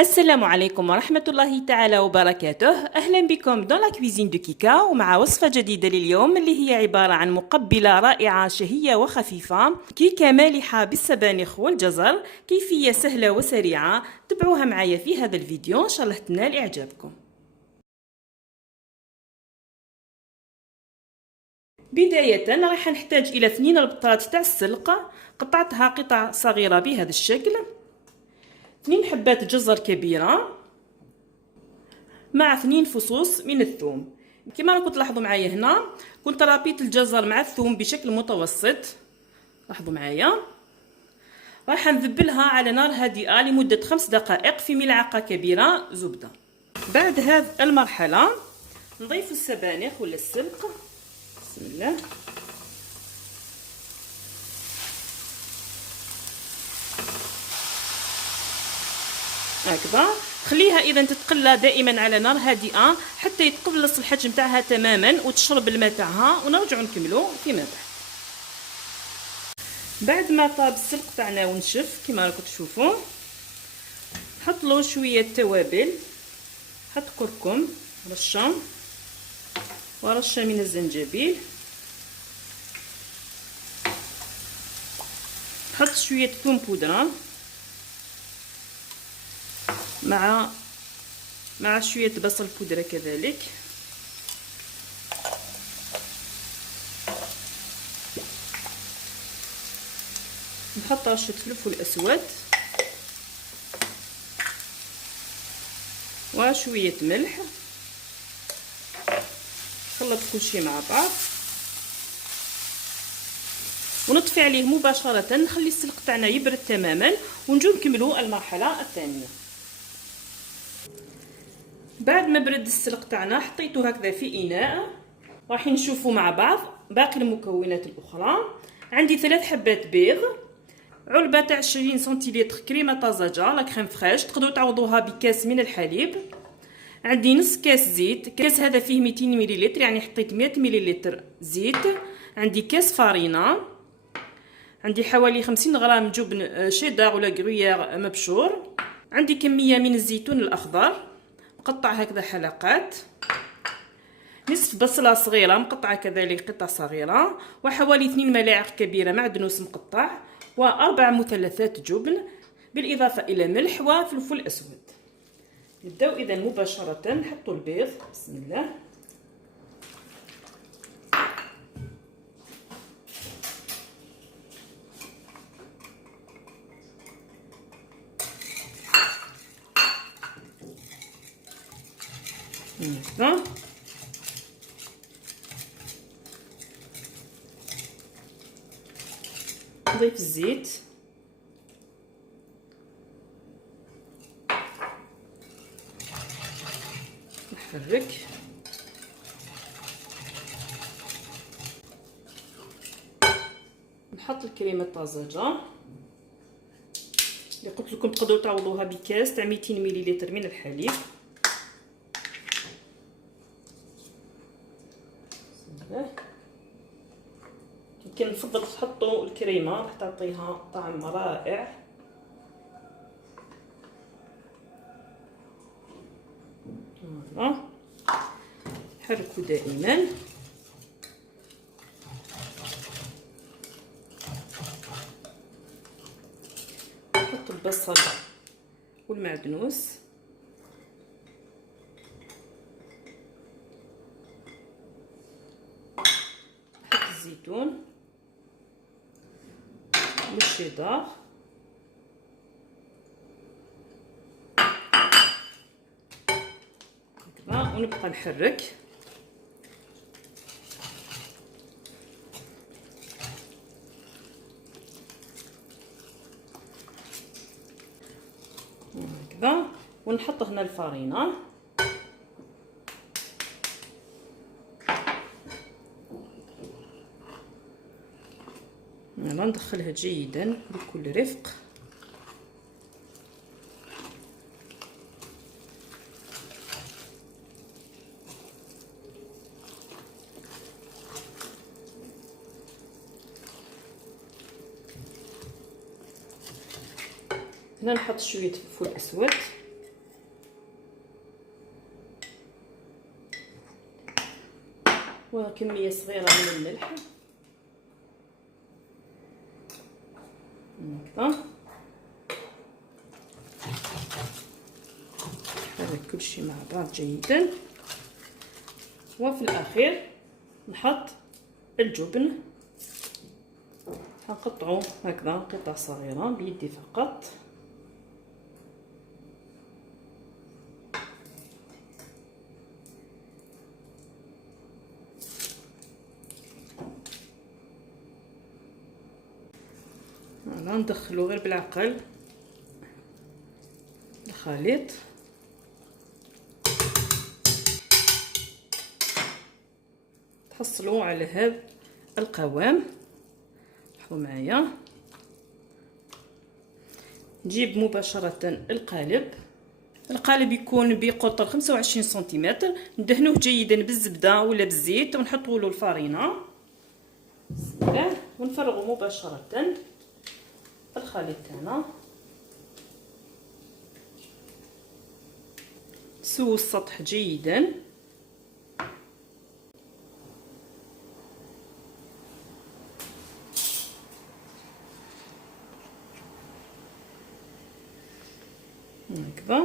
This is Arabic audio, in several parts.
السلام عليكم ورحمة الله تعالى وبركاته. أهلا بكم دون لا كويزين دو كيكا، ومع وصفة جديدة لليوم اللي هي عبارة عن مقبلة رائعة شهية وخفيفة، كيكة مالحة بالسبانخ والجزر. كيفية سهلة وسريعة، تابعوها معايا في هذا الفيديو، إن شاء الله تنال إعجابكم. بداية راح نحتاج إلى 2 ربطات تاع السلق، قطعتها قطع صغيرة بهذا الشكل، 2 حبات جزر كبيرة مع 2 فصوص من الثوم. كما راكم تلاحظوا معايا هنا كنت رابيت الجزر مع الثوم بشكل متوسط، لاحظوا معايا. راح نذبلها على نار هادئة لمدة 5 دقائق في ملعقة كبيرة زبدة. بعد هذه المرحلة نضيف السبانخ ولا السلق، بسم الله. هكذا خليها اذا تتقلى دائما على نار هادئه حتى يتقلص الحجم تاعها تماما وتشرب الماء تاعها، ونرجعوا نكملوا فيما بعد ما طاب السلق تاعنا ونشف كما راكم تشوفوا. نحط له شويه توابل، حط كركم رشه ورشه من الزنجبيل، نحط شويه ثوم بودره مع شويه بصل بودره كذلك، نحط رشه فلفل اسود وشويه ملح، نخلط كل شيء مع بعض ونطفي عليه مباشره، نخلي السلق تاعنا يبرد تماما ونجو نكملوا المرحله الثانيه. بعد ما برد السلق تاعنا حطيته هكذا في اناء، راح نشوفوا مع بعض باقي المكونات الاخرى. عندي 3 حبات بيض، علبه تاع 20 سنتيلتر كريمه طازجه لا كريم فريش، تقدروا تعوضوها بكاس من الحليب. عندي نص كاس زيت، كاس هذا فيه 200 ملل يعني حطيت 100 ملل زيت. عندي كاس فارينه، عندي حوالي 50 غرام جبن شيدر ولا غرويير مبشور، عندي كميه من الزيتون الاخضر مقطع هكذا حلقات، نصف بصله صغيره مقطعه كذلك قطع صغيره، وحوالي 2 ملاعق كبيره معدنوس مقطع، و4 مثلثات جبن، بالاضافه الى ملح وفلفل اسود. نبداو اذا مباشره، نحطوا البيض بسم الله. هكذا نضيف الزيت، نحرك، نحط الكريمه الطازجه اللي قلت لكم تقدروا تعوضوها بكاس تاع 200 ملل من الحليب. يمكن نفضل تحطوا الكريمه، راح تعطيها طعم رائع. فوالا حركوا دائما. نحط البصل والمعدنوس، نحط الزيتون والشيدر، هكذا ونبقى نحرك. هكذا ونحط هنا الفارينه، يلا ندخلها جيدا بكل رفق. هنا نحط شويه فلفل اسود وكميه صغيره من الملح هكذا. نحرك كل شيء مع بعض جيدا، وفي الاخير نحط الجبن. هنقطعه هكذا قطع صغيره بيدي فقط. هنا ندخلو غير بالعقل الخليط. تحصلوا على هذا القوام. لاحظوا معايا، نجيب مباشرة القالب يكون بقطر 25 سنتيمتر، ندهنوه جيدا بالزبدة ولا بالزيت ونحطوا له الفرينة. بسم الله. ونفرغوا مباشرة الخليط تاعنا. نسووا السطح جيدا. هكذا.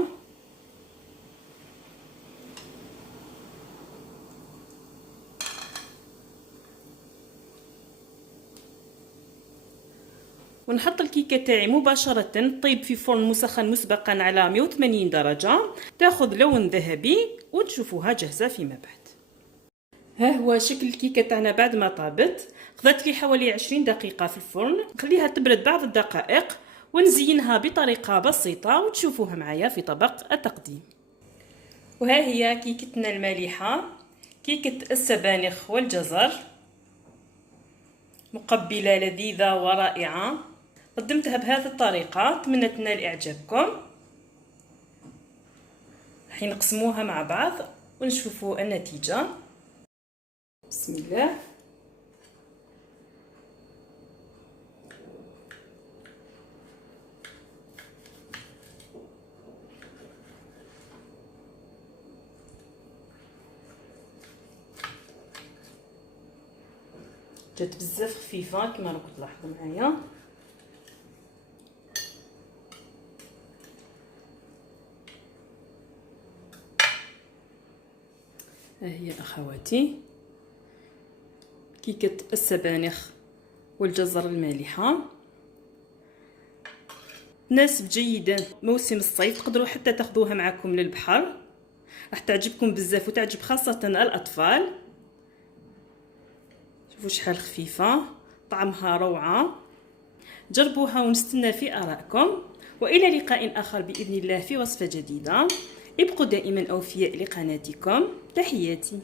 ونحط الكيكه تاعي مباشره طيب في فرن مسخن مسبقا على 180 درجه، تاخذ لون ذهبي ونشوفوها جاهزه فيما بعد. ها هو شكل الكيكه تاعنا بعد ما طابت. خذت لي حوالي 20 دقيقه في الفرن. نخليها تبرد بعض الدقائق ونزينها بطريقه بسيطه وتشوفوها معايا في طبق التقديم. وها هي كيكتنا المالحه، كيكه السبانخ والجزر، مقبله لذيذه ورائعه. قدمتها بهذه الطريقه، اتمنى تنال اعجابكم. راح نقسموها مع بعض ونشوفوا النتيجه. بسم الله. جات بزاف خفيفه كما راكم تلاحظوا معايا. ها هي اخواتي كيكه السبانخ والجزر المالحه، تناسب جيدا موسم الصيف. تقدروا حتى تاخذوها معكم للبحر، راح تعجبكم بزاف وتعجب خاصه الاطفال. شوفوا شحال خفيفه، طعمها روعه. جربوها ونستنى في آرائكم، والى لقاء اخر باذن الله في وصفه جديده. ابقوا دائما اوفياء لقناتكم. تحياتي.